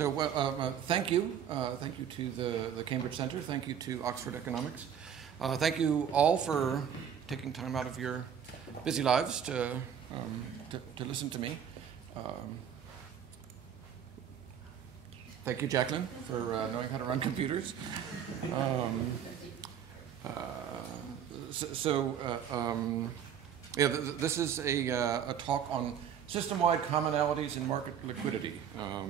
Thank you. Thank you to the Cambridge Center. Thank you to Oxford Economics. Thank you all for taking time out of your busy lives to listen to me. Thank you, Jacqueline, for knowing how to run computers. This is a talk on system-wide commonalities in market liquidity, I'll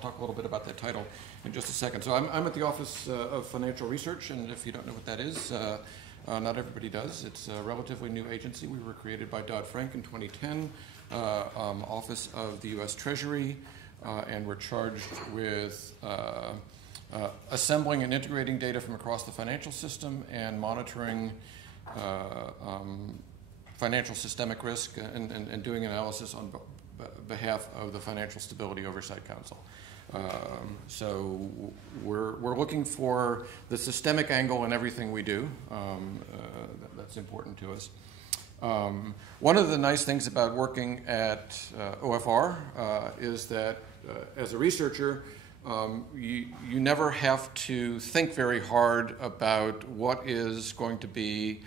talk a little bit about that title in just a second. So I'm at the Office of Financial Research, and if you don't know what that is, not everybody does. It's a relatively new agency. We were created by Dodd-Frank in 2010, Office of the U.S. Treasury, and we're charged with assembling and integrating data from across the financial system and monitoring financial systemic risk and doing analysis on behalf of the Financial Stability Oversight Council. So we're looking for the systemic angle in everything we do. That's important to us. One of the nice things about working at OFR is that as a researcher, you never have to think very hard about what is going to be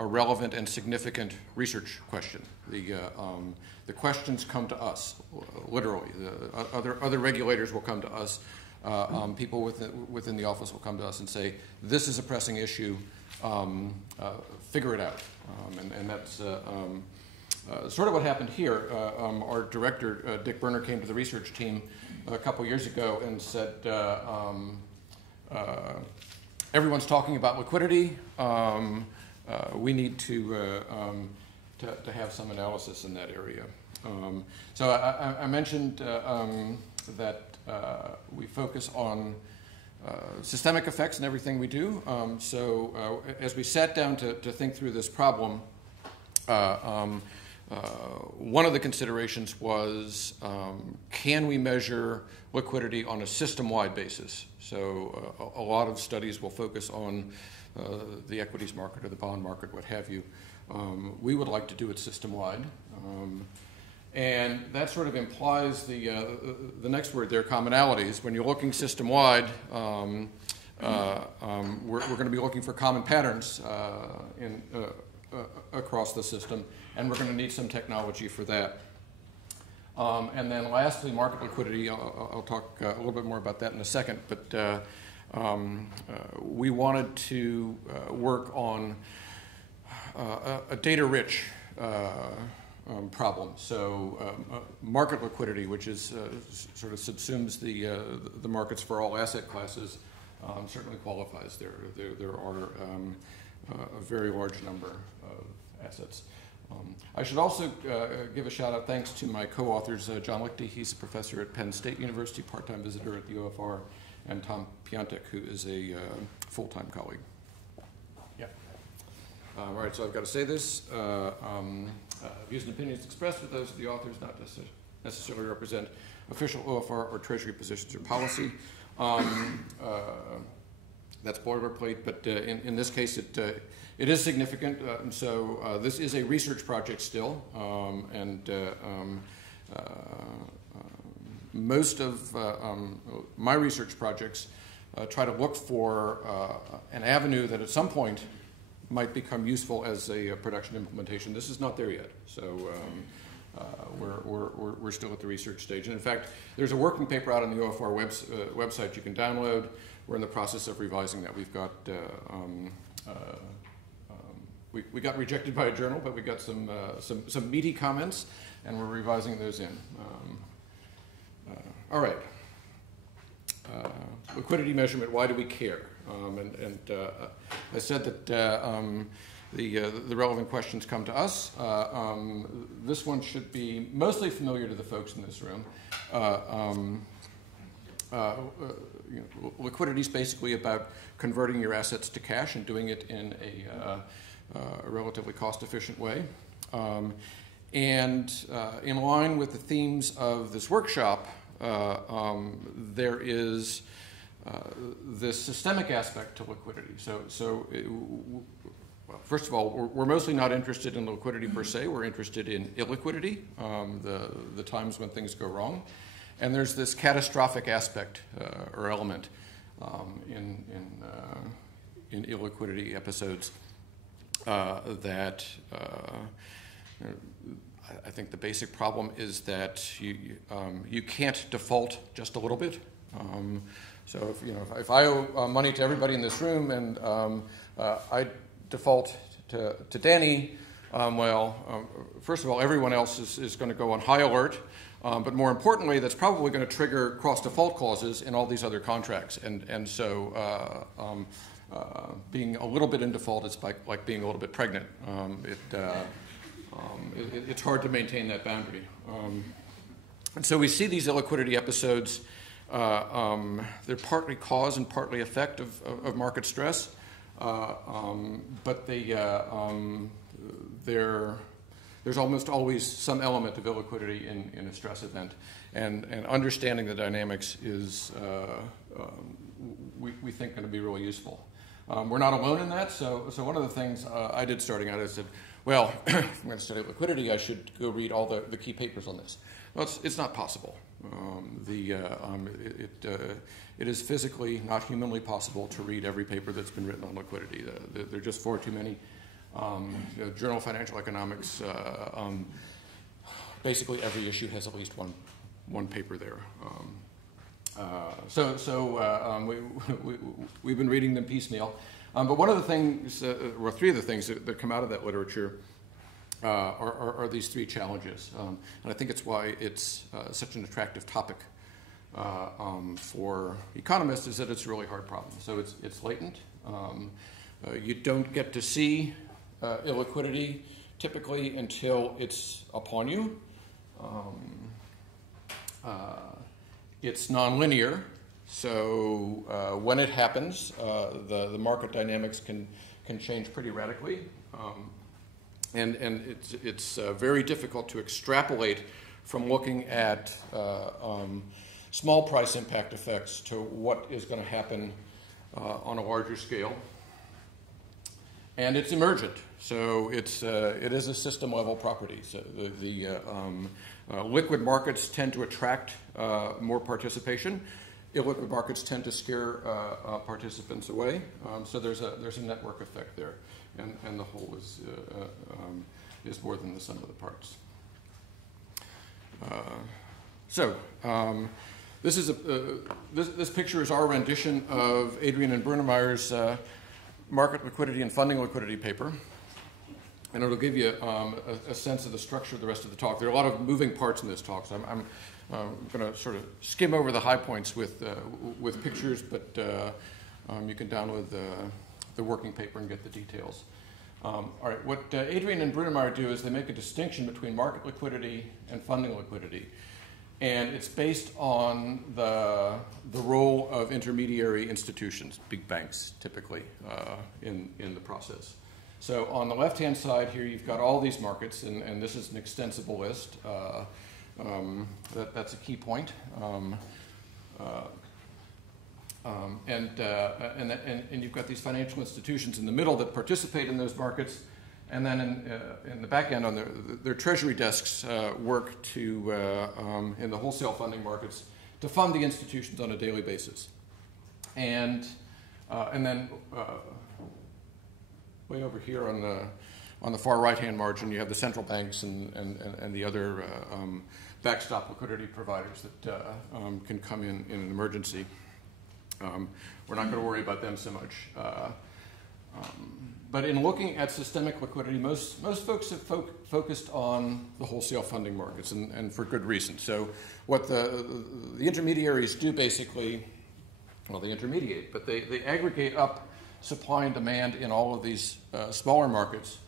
a relevant and significant research question. The questions come to us, literally. Other regulators will come to us. People within the office will come to us and say, this is a pressing issue, figure it out. And that's sort of what happened here. Our director, Dick Berner, came to the research team a couple years ago and said, everyone's talking about liquidity. We need to have some analysis in that area. So I mentioned that we focus on systemic effects in everything we do. So as we sat down to think through this problem, one of the considerations was, can we measure liquidity on a system-wide basis? So a lot of studies will focus on the equities market or the bond market, what have you. We would like to do it system-wide. And that sort of implies the next word there, commonalities. When you're looking system-wide, we're going to be looking for common patterns across the system, and we're going to need some technology for that. And then lastly, market liquidity. I'll talk a little bit more about that in a second, but we wanted to work on a data-rich problem. So market liquidity, which is sort of subsumes the markets for all asset classes, certainly qualifies. There are a very large number of assets. I should also give a shout out, thanks to my co-authors, John Lichty, he's a professor at Penn State University, part-time visitor at the OFR, and Tom Piantek, who is a full-time colleague. Yeah. All right, so I've got to say this. Views and opinions expressed with those of the authors not necessarily represent official OFR or Treasury positions or policy. That's boilerplate, but in this case, it is significant. And so this is a research project still, and most of my research projects try to look for an avenue that at some point might become useful as a production implementation. This is not there yet, so we're still at the research stage. And in fact, there's a working paper out on the OFR website you can download. We're in the process of revising that. We've got we got rejected by a journal, but we got some meaty comments, and we're revising those in. All right. Liquidity measurement. Why do we care? I said that the relevant questions come to us. This one should be mostly familiar to the folks in this room. Liquidity is basically about converting your assets to cash and doing it in a relatively cost-efficient way. And in line with the themes of this workshop, there is this systemic aspect to liquidity. So well, first of all, we're mostly not interested in liquidity per se. We're interested in illiquidity, the times when things go wrong. And there's this catastrophic aspect or element in illiquidity episodes that I think the basic problem is that you can't default just a little bit. So if I owe money to everybody in this room and I default to Danny, first of all, everyone else is going to go on high alert. But more importantly, that's probably going to trigger cross-default clauses in all these other contracts. And so being a little bit in default is like being a little bit pregnant. It's hard to maintain that boundary. And so we see these illiquidity episodes. They're partly cause and partly effect of market stress. But there's almost always some element of illiquidity in a stress event. And understanding the dynamics is, we think, going to be really useful. We're not alone in that. So one of the things I did starting out, I said, well, if I'm going to study liquidity, I should go read all the key papers on this. Well, it's not possible. It is physically, not humanly possible to read every paper that's been written on liquidity. There are just far too many. Journal of Financial Economics, basically every issue has at least one paper there. We've been reading them piecemeal. But one of the things, or three of the things that come out of that literature are these three challenges. And I think it's why it's such an attractive topic for economists, is that it's a really hard problem. So it's latent. You don't get to see illiquidity typically until it's upon you. It's nonlinear, so when it happens, the market dynamics can change pretty radically, and it's very difficult to extrapolate from looking at small price impact effects to what is going to happen on a larger scale. And it's emergent, so it is a system-level property. So the liquid markets tend to attract more participation. Illiquid markets tend to scare participants away. So there's a network effect there, and the whole is more than the sum of the parts. This picture is our rendition of Adrian and Brunemeyer's market liquidity and funding liquidity paper, and it'll give you a sense of the structure of the rest of the talk. There are a lot of moving parts in this talk, so I'm going to sort of skim over the high points with pictures, but you can download the working paper and get the details. All right, what Adrian and Brunemeyer do is they make a distinction between market liquidity and funding liquidity. And it's based on the role of intermediary institutions, big banks typically, in the process. So on the left-hand side here, you've got all these markets, and this is an extensible list. That's a key point. And you've got these financial institutions in the middle that participate in those markets. And then in the back end, on their treasury desks work to in the wholesale funding markets to fund the institutions on a daily basis. And then way over here on the far right-hand margin, you have the central banks and the other backstop liquidity providers that can come in an emergency. We're not going to worry about them so much. But in looking at systemic liquidity, most folks have focused on the wholesale funding markets, and for good reason. So what the intermediaries do basically, well, they intermediate, but they aggregate up supply and demand in all of these smaller markets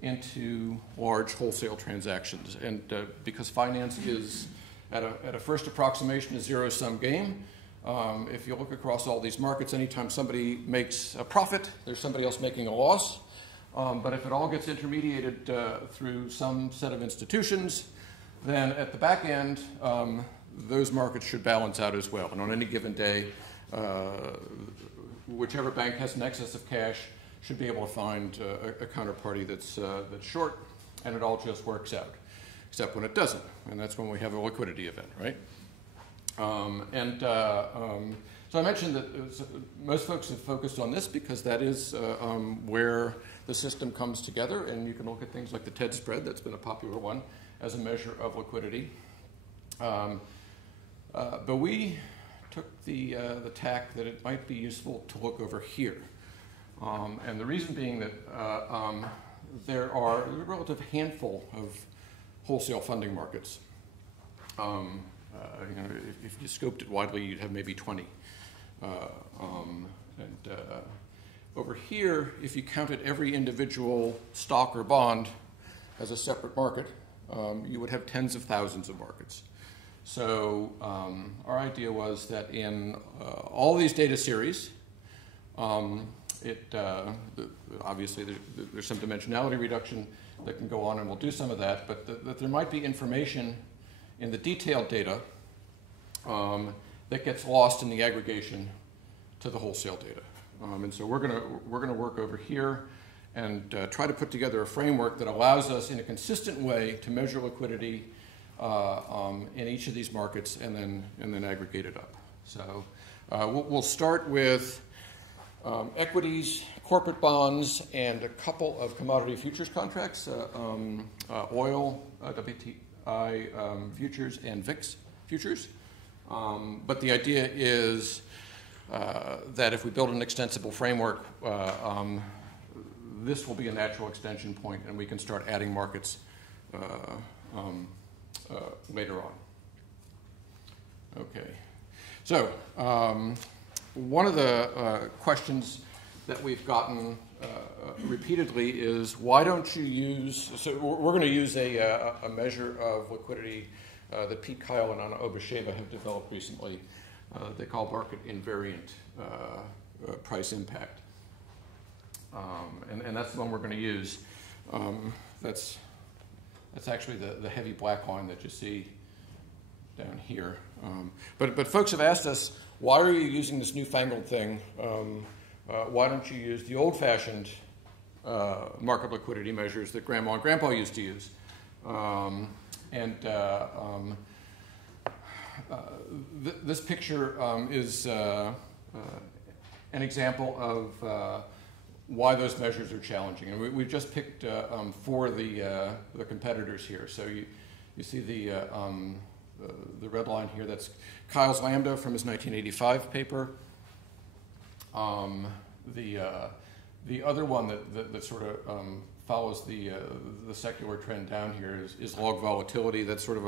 into large wholesale transactions. And because finance is, at a first approximation, a zero-sum game, if you look across all these markets, anytime somebody makes a profit, there's somebody else making a loss. But if it all gets intermediated through some set of institutions, then at the back end, those markets should balance out as well. And on any given day, whichever bank has an excess of cash should be able to find a counterparty that's short, and it all just works out, except when it doesn't, and that's when we have a liquidity event, right? So I mentioned that most folks have focused on this because that is where the system comes together, and you can look at things like the TED spread, that's been a popular one, as a measure of liquidity. But we took the tack that it might be useful to look over here. And the reason being that there are a relative handful of wholesale funding markets. If you scoped it widely, you'd have maybe 20. Over here, if you counted every individual stock or bond as a separate market, you would have tens of thousands of markets. So our idea was that in all these data series, obviously there's some dimensionality reduction that can go on, and we'll do some of that, but that there might be information in the detailed data that gets lost in the aggregation to the wholesale data. And so we're gonna work over here and try to put together a framework that allows us in a consistent way to measure liquidity in each of these markets and then aggregate it up. So we'll start with equities, corporate bonds, and a couple of commodity futures contracts, oil, WTI futures, and VIX futures. But the idea is that if we build an extensible framework, this will be a natural extension point, and we can start adding markets later on. Okay. So one of the questions that we've gotten repeatedly is, why don't you use, so we're going to use a measure of liquidity that Pete Kyle and Anna Obasheva have developed recently. They call market invariant price impact. And that's the one we're going to use. That's actually the heavy black line that you see down here. But folks have asked us, why are you using this newfangled thing? Why don't you use the old-fashioned market liquidity measures that Grandma and Grandpa used to use? This picture is an example of why those measures are challenging. And we've just picked four of the competitors here. So you see the red line here, that's Kyle's Lambda from his 1985 paper. The other one that sort of follows the secular trend down here is log volatility. That's sort of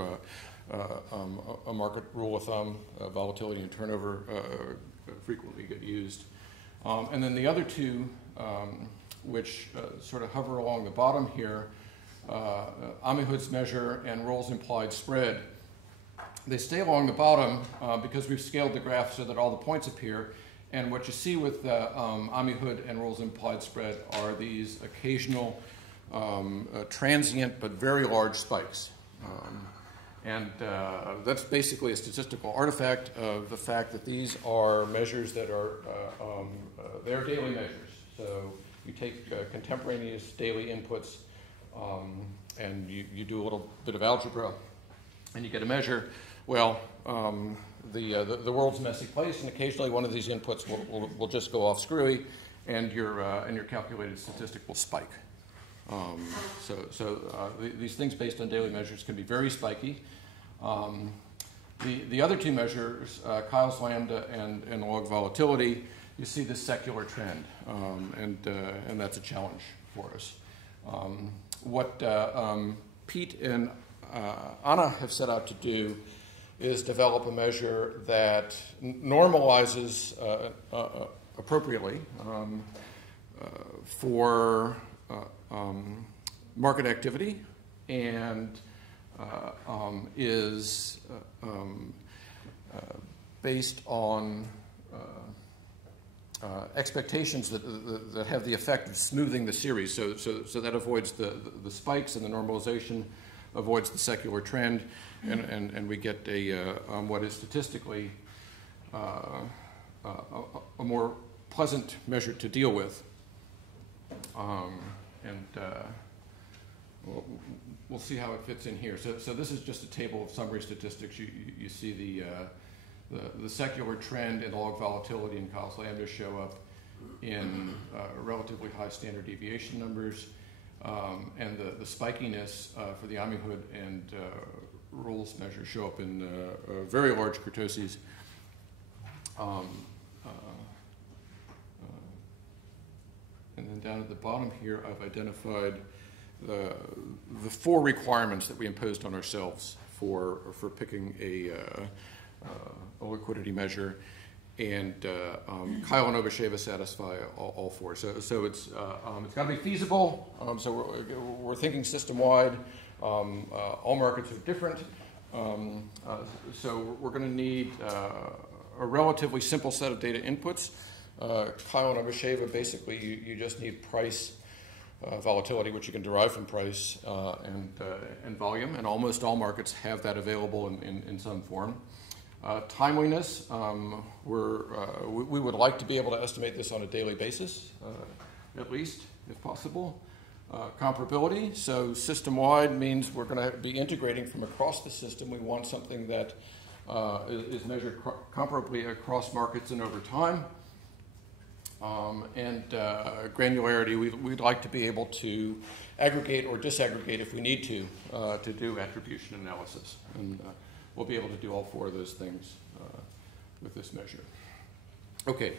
a market rule of thumb. Volatility and turnover frequently get used. And then the other two, which sort of hover along the bottom here, Amihud's measure and Roll's implied spread, they stay along the bottom because we've scaled the graph so that all the points appear. And what you see with Amihud and Roll's implied spread are these occasional transient but very large spikes. That's basically a statistical artifact of the fact that these are measures that are they're daily measures. So you take contemporaneous daily inputs and you do a little bit of algebra and you get a measure. Well, the world's a messy place, and occasionally one of these inputs will just go off screwy, and your calculated statistic will spike. These things based on daily measures can be very spiky. The other two measures, Kyle's Lambda and log volatility, you see this secular trend, and that's a challenge for us. What Pete and Anna have set out to do is develop a measure that normalizes appropriately for market activity and is based on expectations that have the effect of smoothing the series. So that avoids the spikes, and the normalization avoids the secular trend, and we get what is statistically a more pleasant measure to deal with. We'll see how it fits in here. So this is just a table of summary statistics. You see the secular trend in log volatility and cos lambda show up in relatively high standard deviation numbers, and the spikiness for the Amihud and rules measures show up in very large kurtoses. And then down at the bottom here, I've identified the 4 requirements that we imposed on ourselves for picking a liquidity measure, and Kyle and Obasheva satisfy all 4. So it's got to be feasible. So we're thinking system-wide. All markets are different. So we're going to need a relatively simple set of data inputs. Kyle and Obasheva, basically, you just need price, volatility, which you can derive from price, and volume, and almost all markets have that available in some form. Timeliness, we would like to be able to estimate this on a daily basis, at least, if possible. Comparability, so system-wide means we're going to be integrating from across the system. We want something that is measured comparably across markets and over time. And granularity, we'd like to be able to aggregate or disaggregate if we need to do attribution analysis. And we'll be able to do all 4 of those things with this measure. Okay,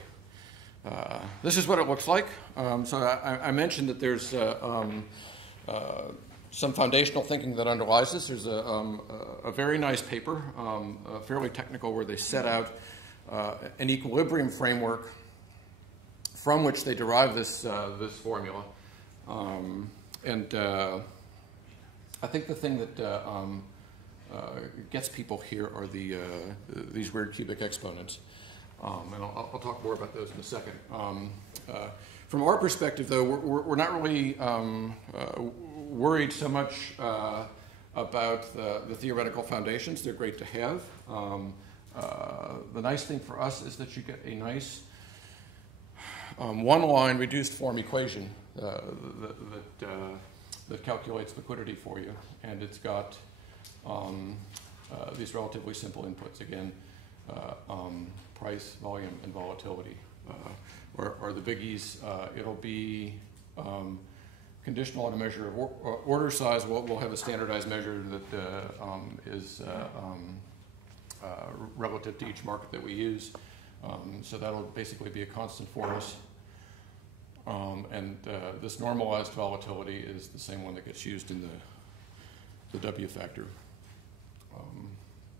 this is what it looks like. So I mentioned that there's some foundational thinking that underlies this. There's a very nice paper, fairly technical, where they set out an equilibrium framework from which they derive this formula. And I think the thing that gets people here are these weird cubic exponents. And I'll talk more about those in a second. From our perspective, though, we're not really worried so much about the theoretical foundations. They're great to have. The nice thing for us is that you get a nice one-line reduced form equation that calculates liquidity for you, and it's got these relatively simple inputs. Again, price, volume, and volatility are the biggies. It'll be conditional on a measure of order size. We'll have a standardized measure that is relative to each market that we use. So that'll basically be a constant for us. And this normalized volatility is the same one that gets used in the W factor.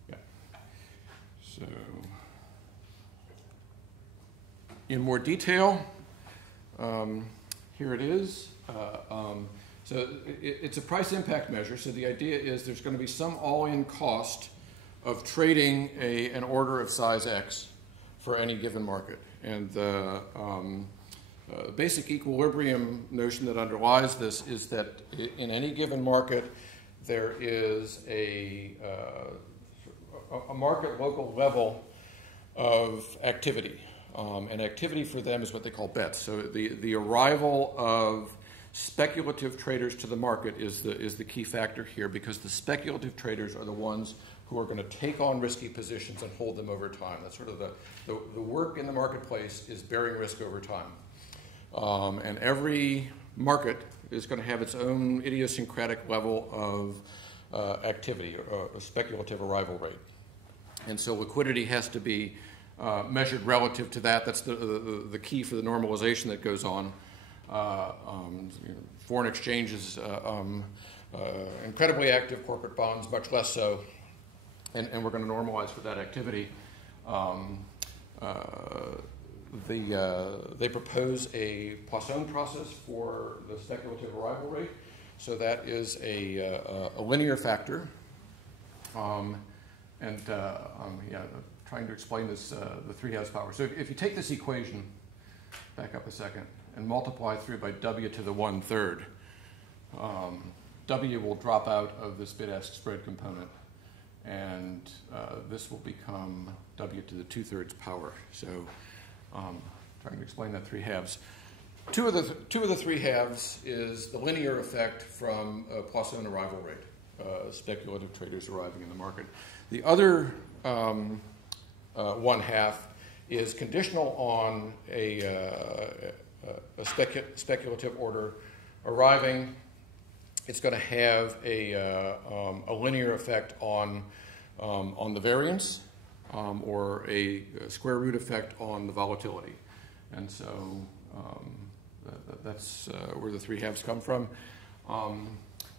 Yeah. So in more detail, here it is. So it's a price impact measure. So the idea is there's going to be some all-in cost of trading an order of size X for any given market. And the basic equilibrium notion that underlies this is that in any given market, there is a market local level of activity. And activity for them is what they call bets. So the arrival of speculative traders to the market is the key factor here, because the speculative traders are the ones who are going to take on risky positions and hold them over time. That's sort of the work in the marketplace is bearing risk over time. And every market is going to have its own idiosyncratic level of activity, a speculative arrival rate. And so liquidity has to be measured relative to that. That's the key for the normalization that goes on. Foreign exchange is incredibly active, corporate bonds much less so, and we're going to normalize for that activity. They propose a Poisson process for the speculative arrival rate. So that is a linear factor. Trying to explain this, the 3 halves power. So if you take this equation, back up a second, and multiply through by W to the 1/3, W will drop out of this bid-ask spread component, and this will become W to the 2/3 power. So trying to explain that 3 halves. Two of the three halves is the linear effect from Poisson arrival rate, speculative traders arriving in the market. The other one half is conditional on a speculative order arriving. It's going to have a linear effect on the variance or a square root effect on the volatility. And so that's where the three halves come from.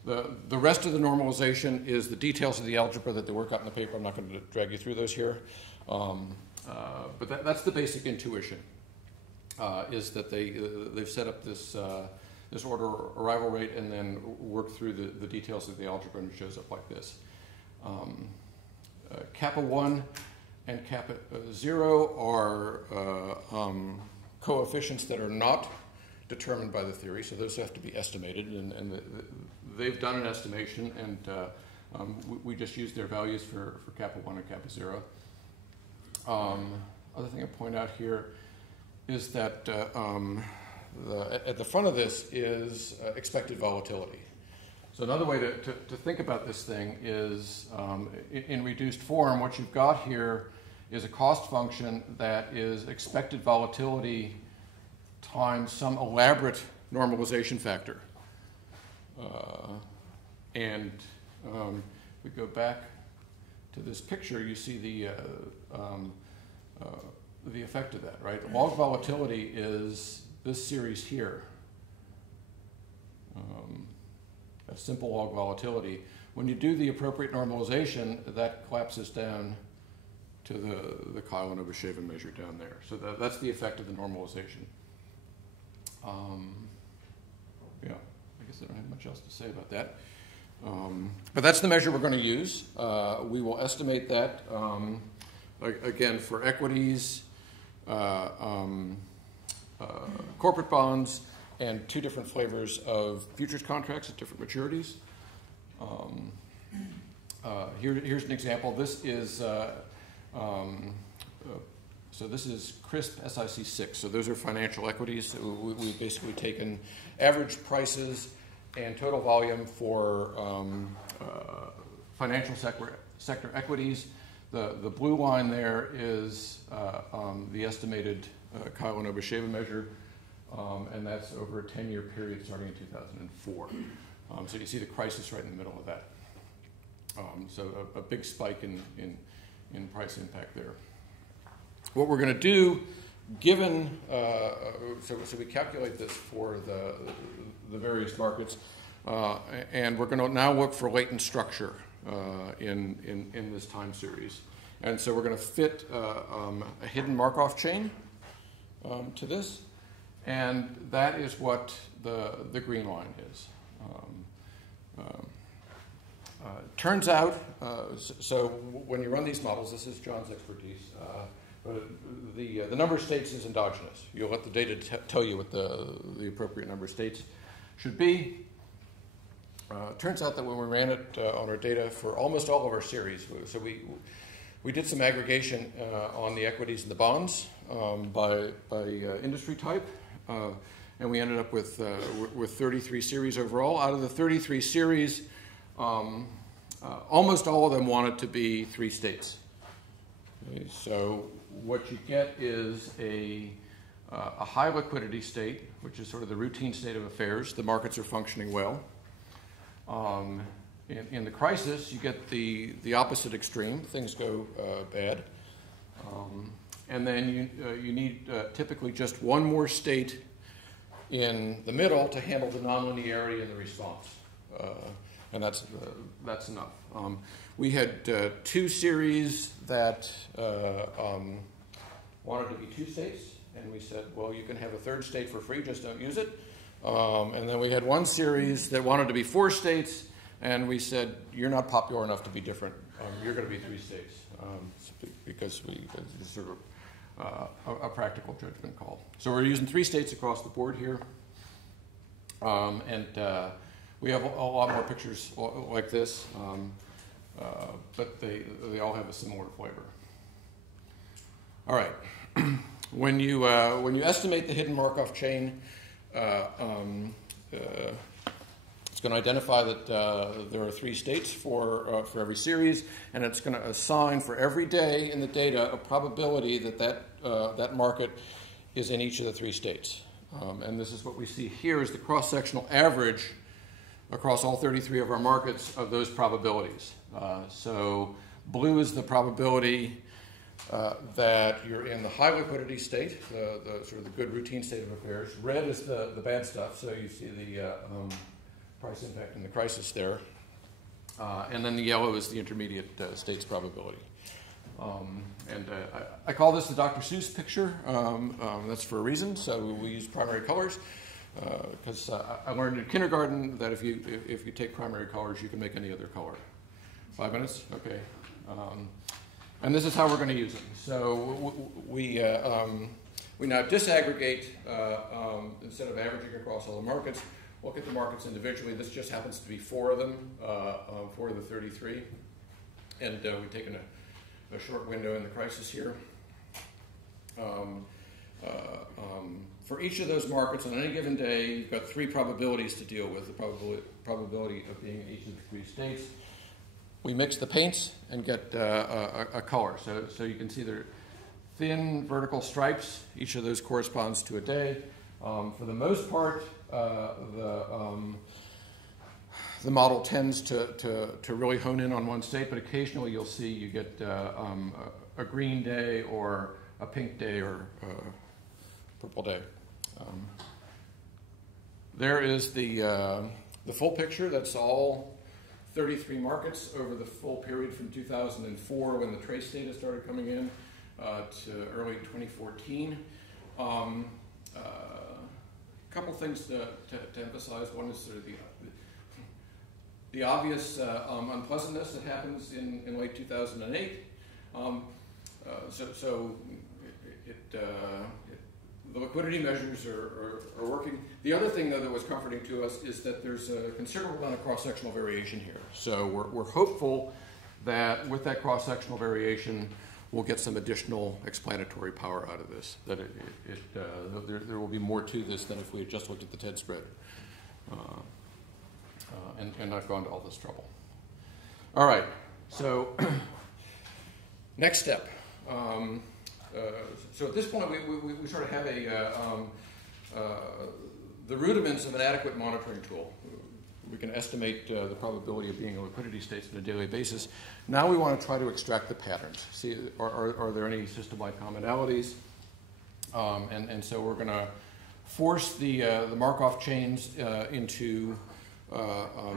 The rest of the normalization is the details of the algebra that they work out in the paper. I'm not going to drag you through those here. But that's the basic intuition, is that they've set up this order arrival rate and then work through the details of the algebra, and it shows up like this. Kappa 1 and kappa 0 are coefficients that are not determined by the theory, so those have to be estimated, and they've done an estimation, and we just use their values for kappa 1 and kappa 0. Other thing I point out here is that at the front of this is expected volatility. So another way to think about this thing is in reduced form, what you've got here is a cost function that is expected volatility times some elaborate normalization factor. And we go back to this picture, you see the effect of that, right? Log volatility is this series here. A simple log volatility. When you do the appropriate normalization, that collapses down to the Kyle-Novoshev measure down there. So that's the effect of the normalization. Yeah, I guess I don't have much else to say about that. But that's the measure we're going to use. We will estimate that, again, for equities, corporate bonds, and two different flavors of futures contracts at different maturities. Here's an example. This is so this is CRISP SIC6. So those are financial equities. We've basically taken average prices and total volume for financial sector equities. The blue line there is the estimated Kyle-Novoshev measure, and that's over a 10-year period starting in 2004. So you see the crisis right in the middle of that. So a big spike in price impact there. What we're going to do, given, so we calculate this for the various markets, and we're going to now look for latent structure in this time series. And so we're going to fit a hidden Markov chain to this, and that is what the green line is. Turns out, so when you run these models, this is John's expertise, but the number of states is endogenous. You'll let the data tell you what the appropriate number of states should be. Turns out that when we ran it on our data for almost all of our series, so we did some aggregation on the equities and the bonds by industry type, and we ended up with 33 series overall. Out of the 33 series, almost all of them wanted to be 3 states. Okay, so what you get is a high liquidity state, which is sort of the routine state of affairs. The markets are functioning well. In the crisis, you get the opposite extreme. Things go bad. And then you need typically just one more state in the middle to handle the nonlinearity in the response. And that's enough. We had 2 series that wanted to be 2 states, and we said, well, you can have a 3rd state for free, just don't use it. And then we had 1 series that wanted to be 4 states, and we said, you're not popular enough to be different. You're going to be 3 states, because it's sort of a practical judgment call. So we're using 3 states across the board here, and we have a lot more pictures like this, but they all have a similar flavor. All right, when you estimate the hidden Markov chain, it's going to identify that there are 3 states for every series, and it's going to assign for every day in the data a probability that that market is in each of the 3 states. And this is what we see here is the cross-sectional average across all 33 of our markets of those probabilities. So blue is the probability that you're in the high liquidity state, the sort of the good routine state of affairs. Red is the bad stuff, so you see the price impact and the crisis there. And then the yellow is the intermediate states probability. I call this the Dr. Seuss picture. That's for a reason, so we use primary colors. Because I learned in kindergarten that if you take primary colors, you can make any other color. 5 minutes? Okay. And this is how we're going to use them. So we now disaggregate instead of averaging across all the markets. Look at the markets individually. This just happens to be 4 of them, 4 of the 33. And we've taken a short window in the crisis here. For each of those markets on any given day, you've got 3 probabilities to deal with. The probability of being in each of the 3 states. We mix the paints and get a color. So you can see there are thin vertical stripes. Each of those corresponds to a day. For the most part, the model tends to really hone in on one state, but occasionally you'll see you get a green day or a pink day or purple day. There is the full picture. That's all 33 markets over the full period from 2004 when the trace data started coming in to early 2014. A couple things to emphasize. One is sort of the obvious unpleasantness that happens in late 2008. The liquidity measures are working. The other thing, though, that was comforting to us is that there's a considerable amount of cross-sectional variation here. So we're hopeful that with that cross-sectional variation, we'll get some additional explanatory power out of this, that there will be more to this than if we had just looked at the TED spread and not gone to all this trouble. All right, so next step. So at this point, we sort of have the rudiments of an adequate monitoring tool. We can estimate the probability of being in liquidity states on a daily basis. Now we want to try to extract the patterns. See, are there any system-wide commonalities? And so we're going to force the Markov chains into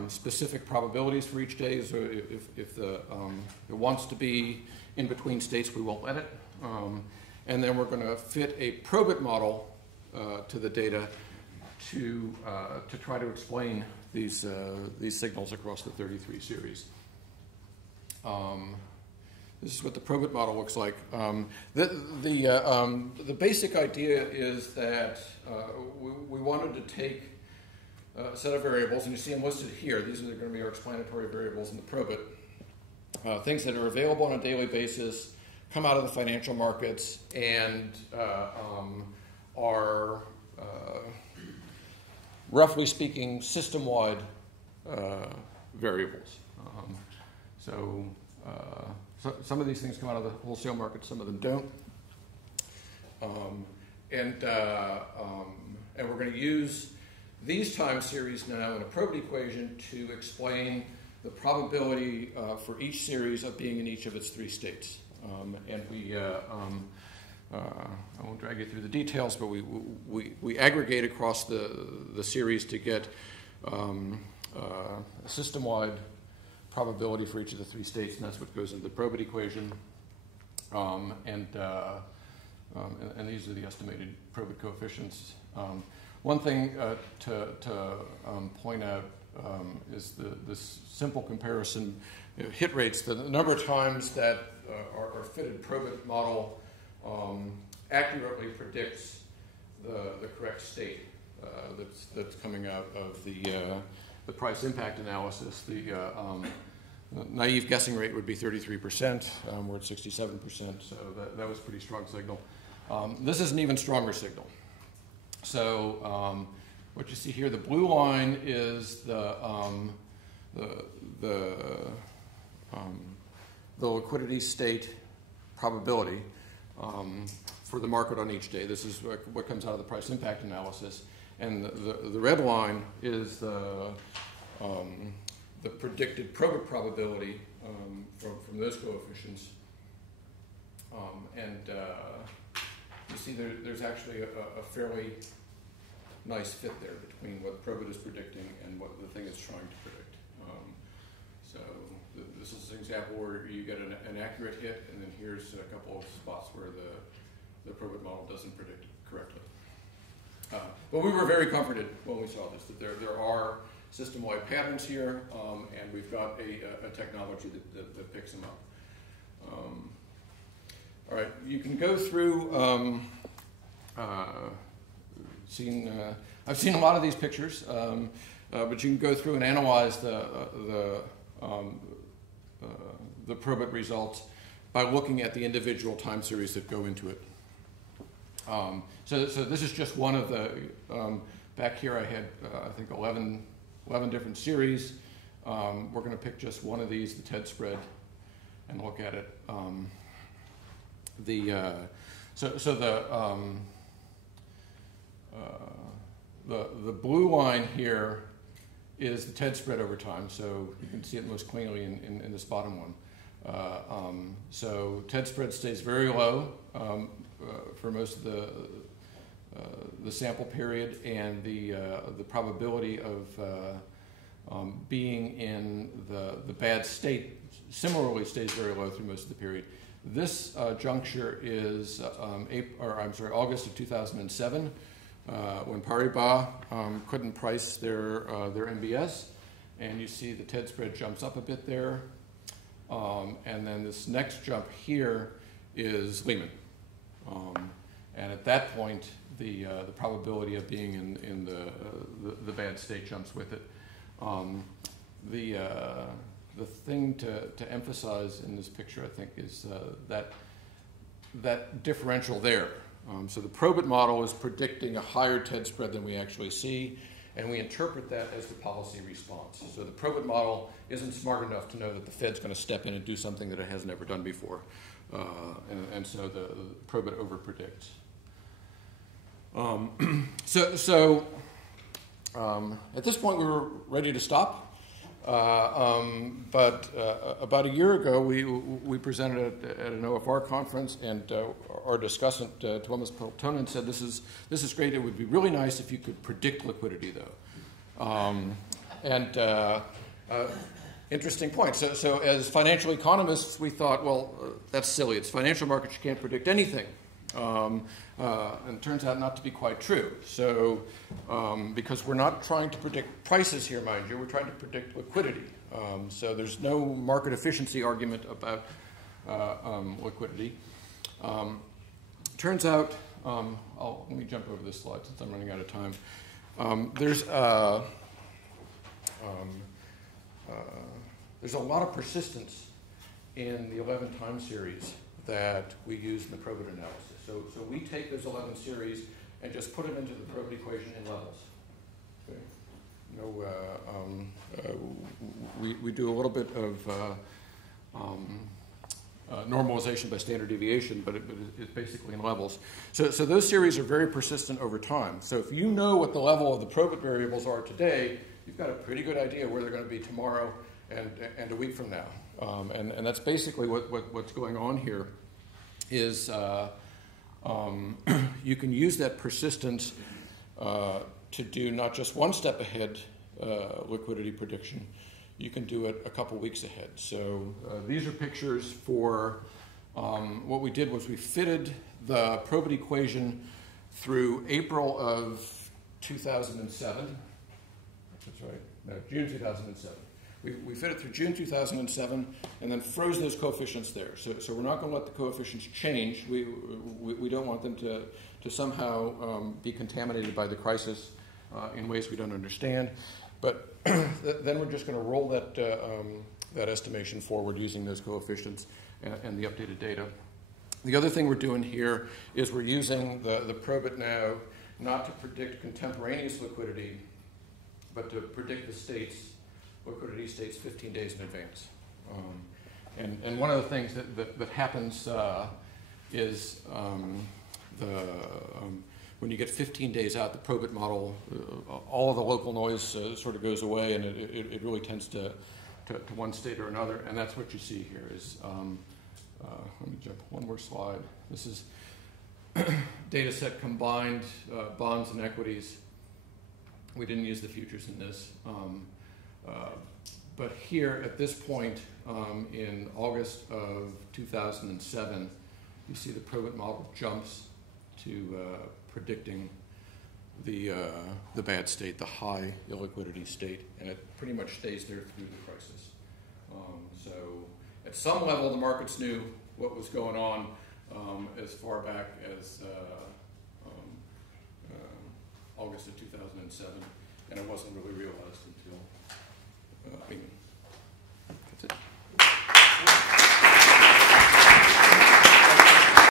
specific probabilities for each day. So if it wants to be in between states, we won't let it. And then we're going to fit a probit model to the data to try to explain these signals across the 33 series. This is what the probit model looks like. The basic idea is that we wanted to take a set of variables, and you see them listed here. These are going to be our explanatory variables in the probit. Things that are available on a daily basis, come out of the financial markets, and are, roughly speaking, system-wide variables. So some of these things come out of the wholesale market, some of them don't. And we're going to use these time series now in a probit equation to explain the probability for each series of being in each of its 3 states. And I won't drag you through the details, but we aggregate across the series to get a system-wide probability for each of the 3 states, and that's what goes into the probit equation. And these are the estimated probit coefficients. One thing to point out is this simple comparison, hit rates, the number of times that our fitted probit model accurately predicts the correct state that's coming out of the price impact analysis. The naive guessing rate would be 33%. We're at 67%, so that was a pretty strong signal. This is an even stronger signal. So what you see here, the blue line is the liquidity state probability for the market on each day. This is what comes out of the price impact analysis. And the red line is the predicted probit probability from those coefficients. You see there's actually a fairly nice fit there between what probit is predicting and what the thing is trying to predict. This is an example where you get an accurate hit, and then here's a couple of spots where the probit model doesn't predict it correctly. But we were very comforted when we saw this, that there are system-wide patterns here, and we've got a technology that picks them up. All right, you can go through, I've seen a lot of these pictures, but you can go through and analyze the probit results by looking at the individual time series that go into it. So this is just one of the, back here I had, I think, 11 different series. We're going to pick just one of these, the TED spread, and look at it. The blue line here is the TED spread over time, so you can see it most cleanly in this bottom one. So TED spread stays very low for most of the sample period, and the probability of being in the bad state similarly stays very low through most of the period. This juncture is August of 2007, when Paribas couldn't price their MBS, and you see the TED spread jumps up a bit there, and then this next jump here is Lehman, and at that point the probability of being in the bad state jumps with it. The thing to emphasize in this picture, I think, is that differential there. So the probit model is predicting a higher TED spread than we actually see, and we interpret that as the policy response. So the probit model isn't smart enough to know that the Fed's going to step in and do something that it has never done before, and so the probit overpredicts. At this point, we were ready to stop. But about a year ago, we presented at an OFR conference, and our discussant, Thomas Peltonen, said, this is great. It would be really nice if you could predict liquidity, though. Interesting point. So as financial economists, we thought, well, that's silly. It's financial markets. You can't predict anything. And it turns out not to be quite true. So because we're not trying to predict prices here, mind you, we're trying to predict liquidity. So there's no market efficiency argument about liquidity. Turns out, let me jump over this slide since I'm running out of time. There's a lot of persistence in the 11 time series that we use in the probit analysis. So we take those 11 series and just put them into the probit equation in levels. Okay. We do a little bit of normalization by standard deviation, but it's basically in levels. So those series are very persistent over time. So if you know what the level of the probit variables are today, you've got a pretty good idea where they're going to be tomorrow and a week from now. And that's basically what's going on here. Is you can use that persistence to do not just one step ahead liquidity prediction, you can do it a couple weeks ahead. So these are pictures for what we did was we fitted the probit equation through April of 2007. That's right, no, June 2007. We fit it through June 2007 and then froze those coefficients there. So we're not going to let the coefficients change. We don't want them to somehow be contaminated by the crisis in ways we don't understand. But then we're just going to roll that estimation forward using those coefficients and the updated data. The other thing we're doing here is we're using the probit now not to predict contemporaneous liquidity, but to predict the liquidity states 15 days in advance. And one of the things that happens is when you get 15 days out, the probit model, all of the local noise sort of goes away, and it really tends to one state or another, and that's what you see here is, let me jump one more slide. This is data set combined bonds and equities. We didn't use the futures in this. But here at this point in August of 2007, you see the probit model jumps to predicting the bad state, the high illiquidity state, and it pretty much stays there through the crisis. So at some level, the markets knew what was going on as far back as August of 2007, and it wasn't really realized until,